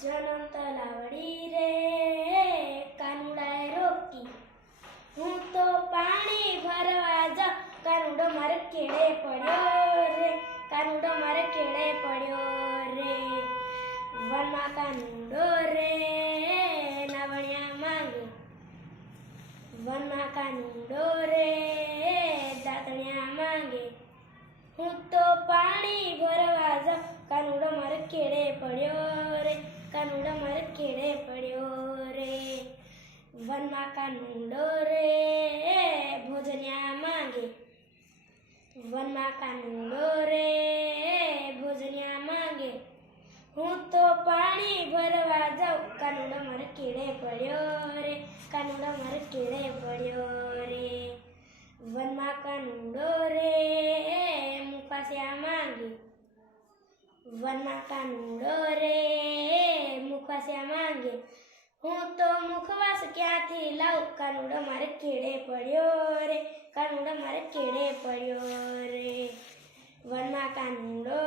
જનમ તલાવડી રે કાનુડાએ રોકી, હું તો પાણી ભરવા જાઉં, કાનુડો મારે કેળે પડ્યો રે, કાનુડો મારે કેળે પડ્યો રે. વનમાં કાનુડો રે નાવણિયા માંગે, વનમાં કાનુડો રે દાતણિયા માંગે, હું તો પાણી ભરવા જાઉં, કાનુડો મારે કેળે પડ્યો રે, કાનુડો મારે કેળે પડ્યો રે. વનમાં કાનુડો રે ભોજનિયા માંગે, વનમાં કાનુડો રે ભોજનિયા માંગે, હું તો પાણી ભરવા જાઉં, કાનુડો મારે કેળે પડ્યો રે, કાનુડો મારે કેળે પડ્યો રે. વનમાં કાનુડો રે મુખવાસ્યા માંગે, વનમાં કાનુડો રે મુખવાસ્યા માંગે, હું તો મુખવાસ ક્યાંથી લાવું, કાનુડો મારે કેળે પડ્યો રે, કાનુડો મારે કેળે પડ્યો રે. વનમાં કાનુડો